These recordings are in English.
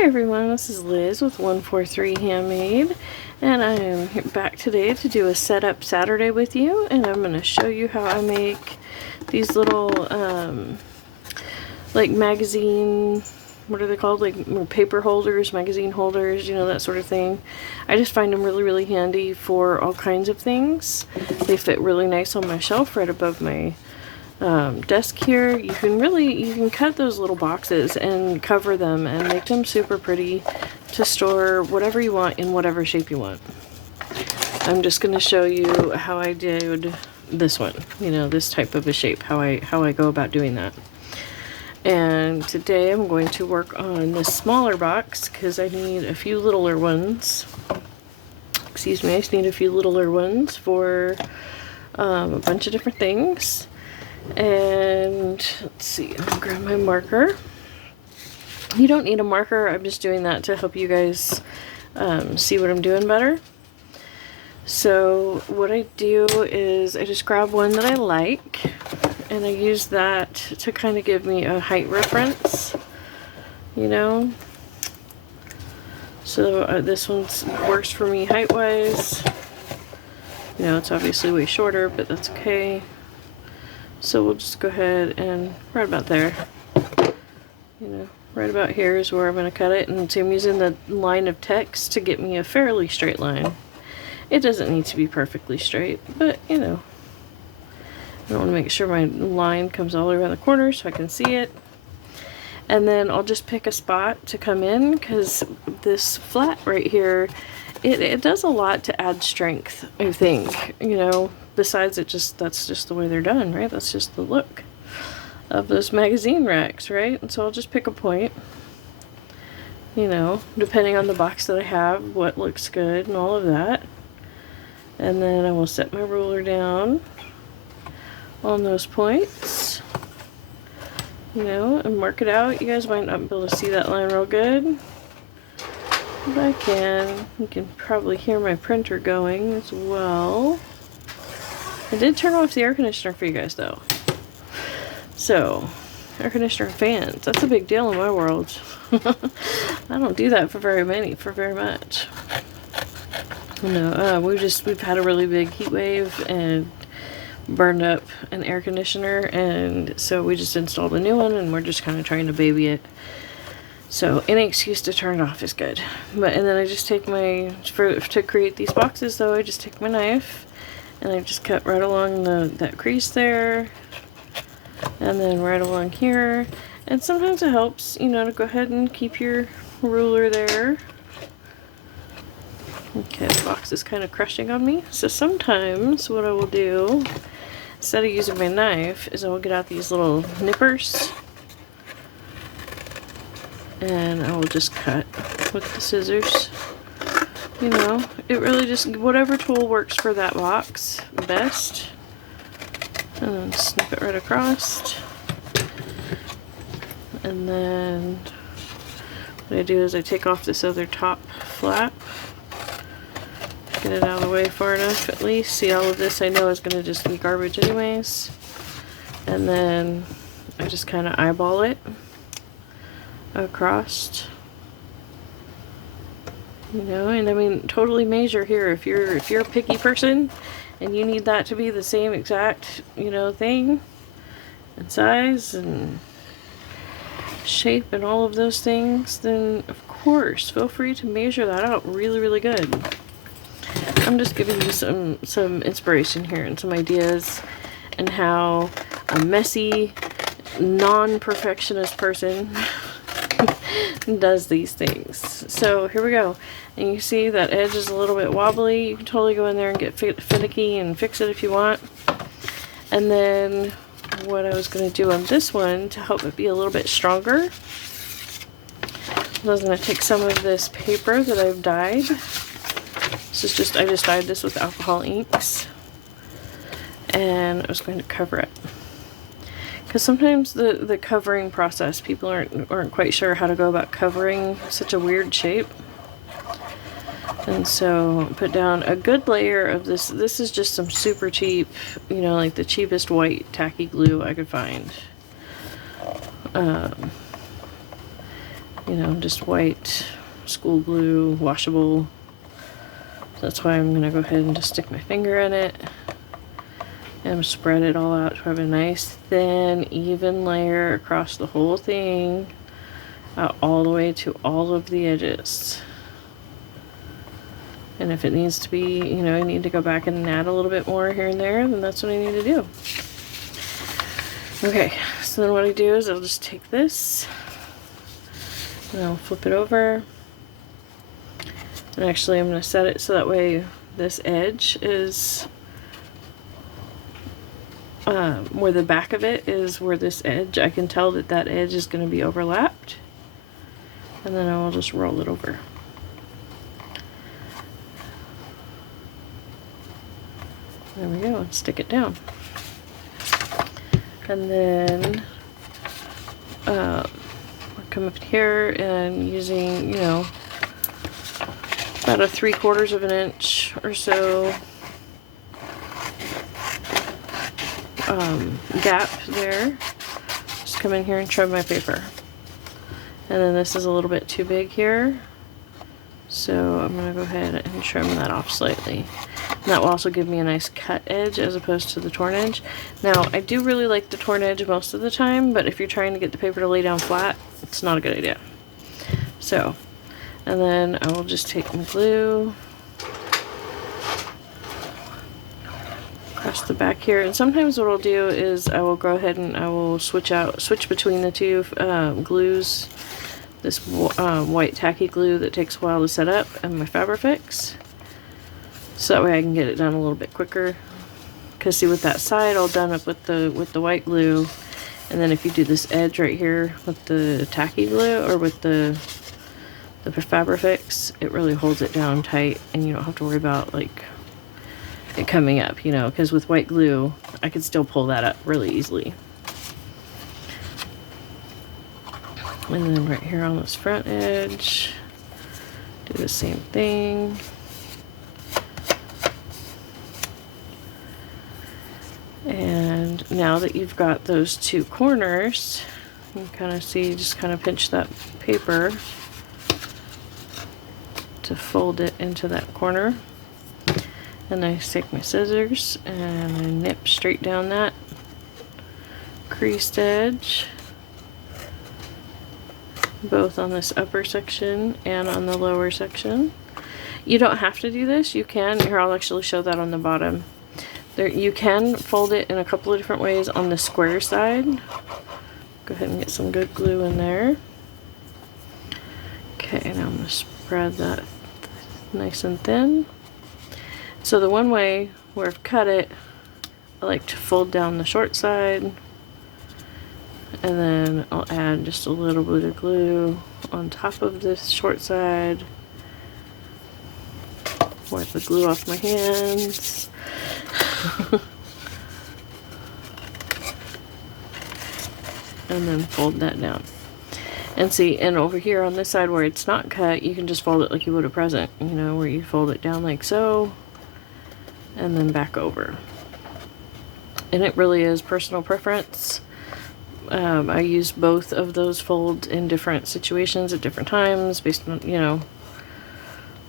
Hi everyone, this is Liz with 143 Handmade, and I am back today to do a setup Saturday with you, and I'm going to show you how I make these little like magazine, what are they called, like paper holders, magazine holders, you know, that sort of thing. I just find them really handy for all kinds of things. They fit really nice on my shelf right above my desk here. You can cut those little boxes and cover them and make them super pretty to store whatever you want in whatever shape you want. I'm just going to show you how I did this one, you know, this type of a shape, how I go about doing that. And today I'm going to work on this smaller box because I need a few littler ones. Excuse me, I just need a few littler ones for a bunch of different things. And let's see, I'll grab my marker. You don't need a marker, I'm just doing that to help you guys see what I'm doing better. So what I do is I just grab one that I like, and I use that to kind of give me a height reference, you know. So this one works for me height-wise. You know, it's obviously way shorter, but that's okay. So we'll just go ahead and right about there, you know, right about here is where I'm going to cut it. And so I'm using the line of text to get me a fairly straight line. It doesn't need to be perfectly straight, but you know, I want to make sure my line comes all the way around the corner so I can see it. And then I'll just pick a spot to come in, because this flat right here, it does a lot to add strength, I think, you know. Besides that's just the way they're done, right? That's just the look of those magazine racks, right? And so I'll just pick a point, you know, depending on the box that I have, what looks good and all of that. And then I will set my ruler down on those points, you know, and mark it out. You guys might not be able to see that line real good, but I can. You can probably hear my printer going as well. I did turn off the air conditioner for you guys though. So, air conditioner fans, that's a big deal in my world. I don't do that for very much. You know, we've had a really big heat wave and burned up an air conditioner, and so we just installed a new one and we're just kind of trying to baby it. So any excuse to turn it off is good. And then I just take to create these boxes though, I just take my knife and I just cut right along that crease there, and then right along here. And sometimes it helps, you know, to go ahead and keep your ruler there. Okay, the box is kind of crushing on me. So sometimes what I will do, instead of using my knife, is I will get out these little nippers, and I will just cut with the scissors. You know, it really just, whatever tool works for that box best. And then snip it right across. And then what I do is I take off this other top flap. Get it out of the way far enough at least. See, all of this I know is going to just be garbage anyways. And then I just kind of eyeball it across. You know, and I mean, totally measure here. If you're a picky person and you need that to be the same exact, you know, thing and size and shape and all of those things, then of course feel free to measure that out really good. I'm just giving you some inspiration here and some ideas, and how a messy, non-perfectionist person does these things. So here we go. And you see that edge is a little bit wobbly. You can totally go in there and get finicky and fix it if you want. And then what I was going to do on this one to help it be a little bit stronger, I was going to take some of this paper that I've dyed. This is just, I just dyed this with alcohol inks, and I was going to cover it. Because sometimes the covering process, people aren't quite sure how to go about covering such a weird shape. And so put down a good layer of this. This is just some super cheap, you know, like the cheapest white tacky glue I could find. you know, just white school glue, washable. So that's why I'm gonna go ahead and just stick my finger in it and spread it all out to have a nice thin, even layer across the whole thing, out all the way to all of the edges. And if it needs to be, you know, I need to go back and add a little bit more here and there, then that's what I need to do. Okay, so then what I do is I'll just take this and I'll flip it over. And actually I'm going to set it so that way this edge is, where the back of it is where this edge, I can tell that that edge is going to be overlapped. And then I will just roll it over. There we go, and stick it down. And then I'll come up here and using, you know, about a 3/4 of an inch or so gap there. Just come in here and trim my paper. And then this is a little bit too big here, so I'm going to go ahead and trim that off slightly. And that will also give me a nice cut edge as opposed to the torn edge. Now, I do really like the torn edge most of the time, but if you're trying to get the paper to lay down flat, it's not a good idea. So, and then I will just take my glue across the back here. And sometimes what I'll do is I will go ahead and I will switch between the two glues. This white tacky glue that takes a while to set up, and my Fabrifix. So that way I can get it done a little bit quicker. Because see, with that side all done up with the white glue, and then if you do this edge right here with the tacky glue or with the Fabrifix, it really holds it down tight, and you don't have to worry about like it coming up, you know, because with white glue I could still pull that up really easily. And then right here on this front edge, do the same thing. And now that you've got those two corners, you can kind of see, just kind of pinch that paper to fold it into that corner. And I take my scissors and I nip straight down that creased edge, both on this upper section and on the lower section. You don't have to do this, you can. Here, I'll actually show that on the bottom. There, you can fold it in a couple of different ways on the square side. Go ahead and get some good glue in there. Okay, now I'm going to spread that nice and thin. So the one way where I've cut it, I like to fold down the short side, and then I'll add just a little bit of glue on top of this short side. Wipe the glue off my hands. And then fold that down. And see, and over here on this side where it's not cut, you can just fold it like you would a present, you know, where you fold it down like so, and then back over. And it really is personal preference. I use both of those folds in different situations at different times, based on, you know,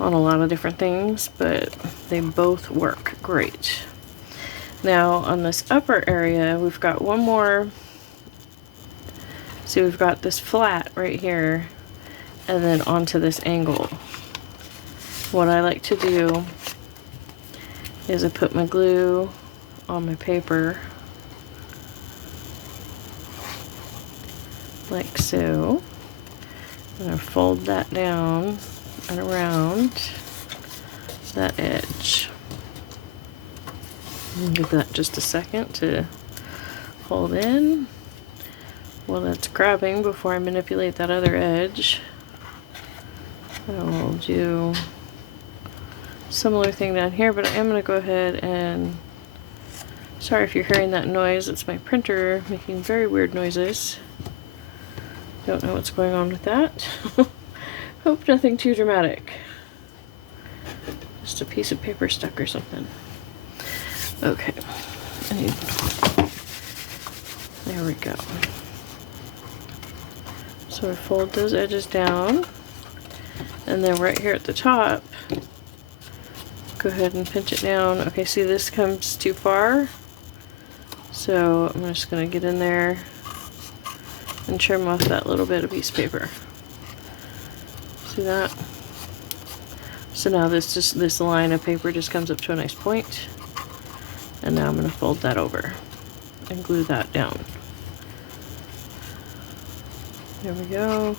on a lot of different things, but they both work great. Now on this upper area, we've got one more. See, we've got this flat right here, and then onto this angle. What I like to do is I put my glue on my paper, like so, and I fold that down and around that edge. And give that just a second to hold in while that's grabbing before I manipulate that other edge. I will do a similar thing down here, but I am going to go ahead and, sorry if you're hearing that noise, it's my printer making very weird noises. Don't know what's going on with that. Hope nothing too dramatic. Just a piece of paper stuck or something. Okay. There we go. So So I fold those edges down, and then right here at the top, go ahead and pinch it down. Okay, see this comes too far, so I'm just going to get in there and trim off that little bit of piece of paper. See that? So now this line of paper just comes up to a nice point, and now I'm going to fold that over and glue that down. There we go.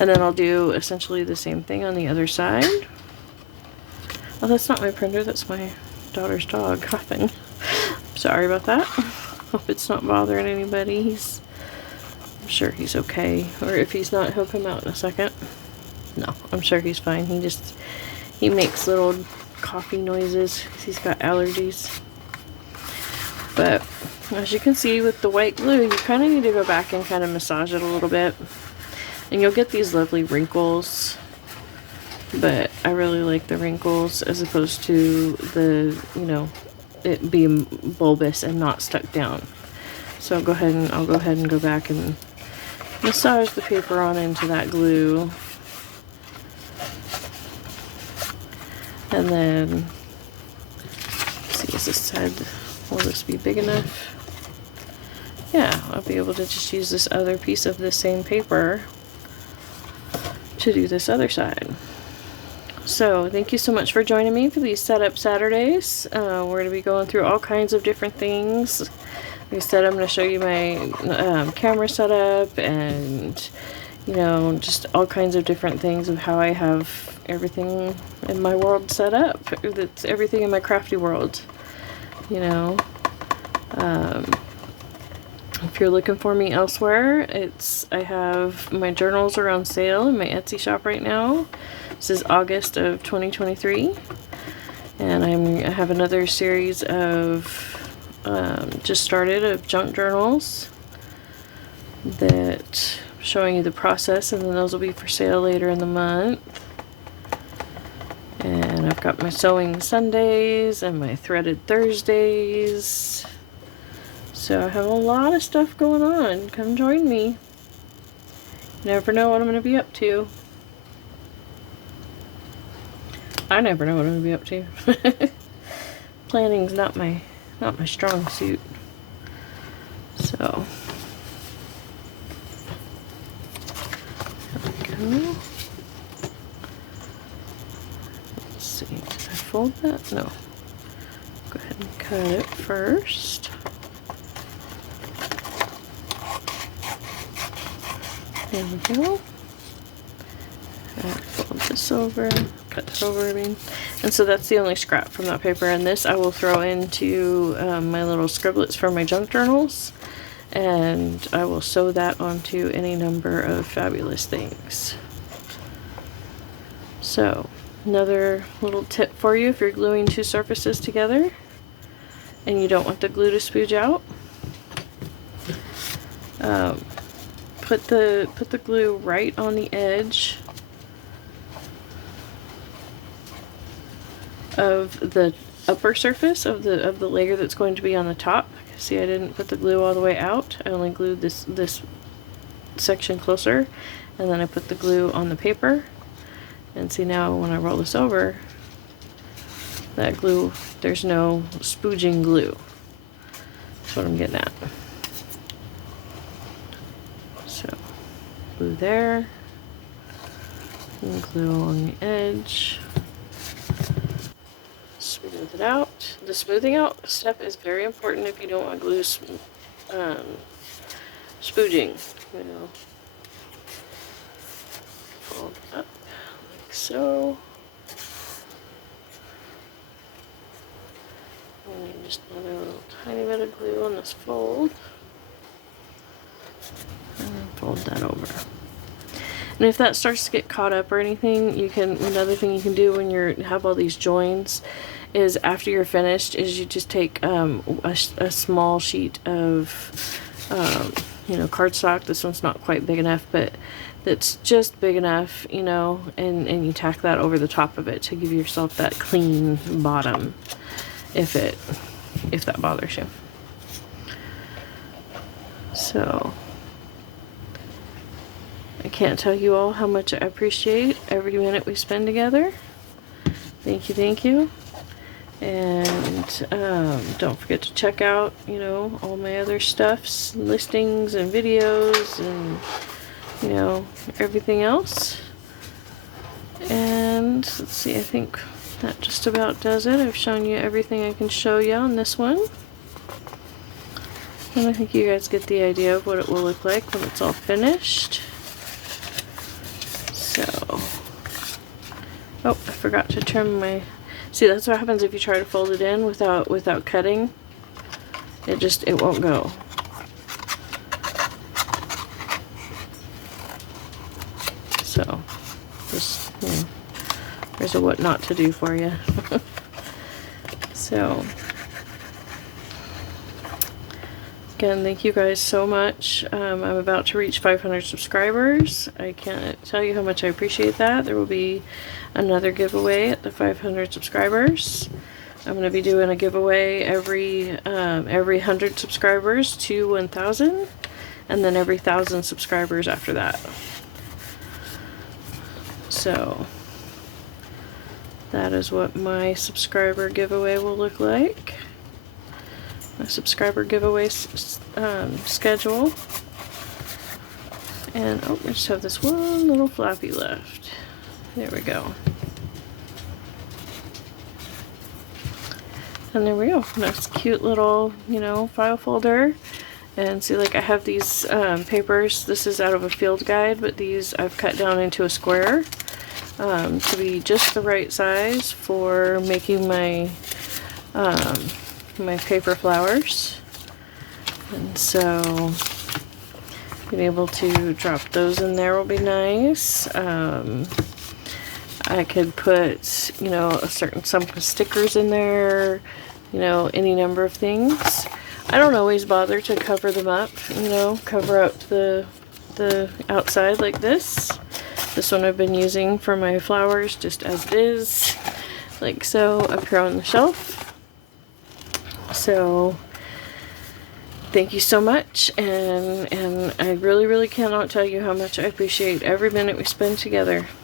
And then I'll do essentially the same thing on the other side. Oh, that's not my printer, that's my daughter's dog coughing. Sorry about that. Hope it's not bothering anybody. I'm sure he's okay. Or if he's not, he'll come out in a second. No, I'm sure he's fine. He makes little coffee noises because he's got allergies. But as you can see with the white glue, you kind of need to go back and kind of massage it a little bit. And you'll get these lovely wrinkles. But I really like the wrinkles as opposed to the, you know, it being bulbous and not stuck down. So I'll go ahead and go back and massage the paper on into that glue. And then, let's see, is this side, will this be big enough? Yeah, I'll be able to just use this other piece of the same paper to do this other side. So thank you so much for joining me for these setup Saturdays. We're going to be going through all kinds of different things. Like I said, I'm going to show you my camera setup and, you know, just all kinds of different things of how I have everything in my world set up. That's everything in my crafty world, you know. If you're looking for me elsewhere, I have my journals are on sale in my Etsy shop right now. This is August of 2023, and I have another series of just started of junk journals that showing you the process, and then those will be for sale later in the month. And I've got my sewing Sundays and my threaded Thursdays. So I have a lot of stuff going on. Come join me. You never know what I'm going to be up to. I never know what I'm going to be up to. Planning's not my strong suit. So there we go. Let's see. Did I fold that? No. Go ahead and cut it first. There we go. Fold this over, cut this over, I mean. And so that's the only scrap from that paper. And this I will throw into my little scribblets for my junk journals. And I will sew that onto any number of fabulous things. So, another little tip for you if you're gluing two surfaces together and you don't want the glue to spooge out. Put the glue right on the edge of the upper surface of the layer that's going to be on the top. See, I didn't put the glue all the way out. I only glued this section closer, and then I put the glue on the paper. And see, now when I roll this over, that glue, there's no spooging glue. That's what I'm getting at. So, glue there, and glue along the edge. Smooth it out. The smoothing out step is very important if you don't want glue spooging. You know, fold up like so. And just another little tiny bit of glue on this fold. And fold that over. And if that starts to get caught up or anything, you can, another thing you can do when you have all these joins is after you're finished is you just take a small sheet of you know, cardstock. This one's not quite big enough, but that's just big enough, you know, and you tack that over the top of it to give yourself that clean bottom if that bothers you. I can't tell you all how much I appreciate every minute we spend together. Thank you, thank you. And don't forget to check out, you know, all my other stuffs, listings and videos and, you know, everything else. And let's see, I think that just about does it. I've shown you everything I can show you on this one. And I think you guys get the idea of what it will look like when it's all finished. So, oh, I forgot to trim my, see, that's what happens if you try to fold it in without cutting. It won't go. So, just, you know, there's a what not to do for you. So, again, thank you guys so much. I'm about to reach 500 subscribers. I can't tell you how much I appreciate that. There will be another giveaway at the 500 subscribers. I'm going to be doing a giveaway every 100 subscribers to 1,000, and then every 1,000 subscribers after that. So that is what my subscriber giveaway will look like. My subscriber giveaway schedule. And oh, I just have this one little floppy left. There we go. And there we go. Nice cute little, you know, file folder. And see, like I have these papers. This is out of a field guide, but these I've cut down into a square to be just the right size for making my my paper flowers. And so being able to drop those in there will be nice. I could put, you know, some stickers in there, you know, any number of things. I don't always bother to cover them up, you know, cover up the outside like this. This one I've been using for my flowers just as it is, like so, up here on the shelf. So thank you so much, and I really cannot tell you how much I appreciate every minute we spend together.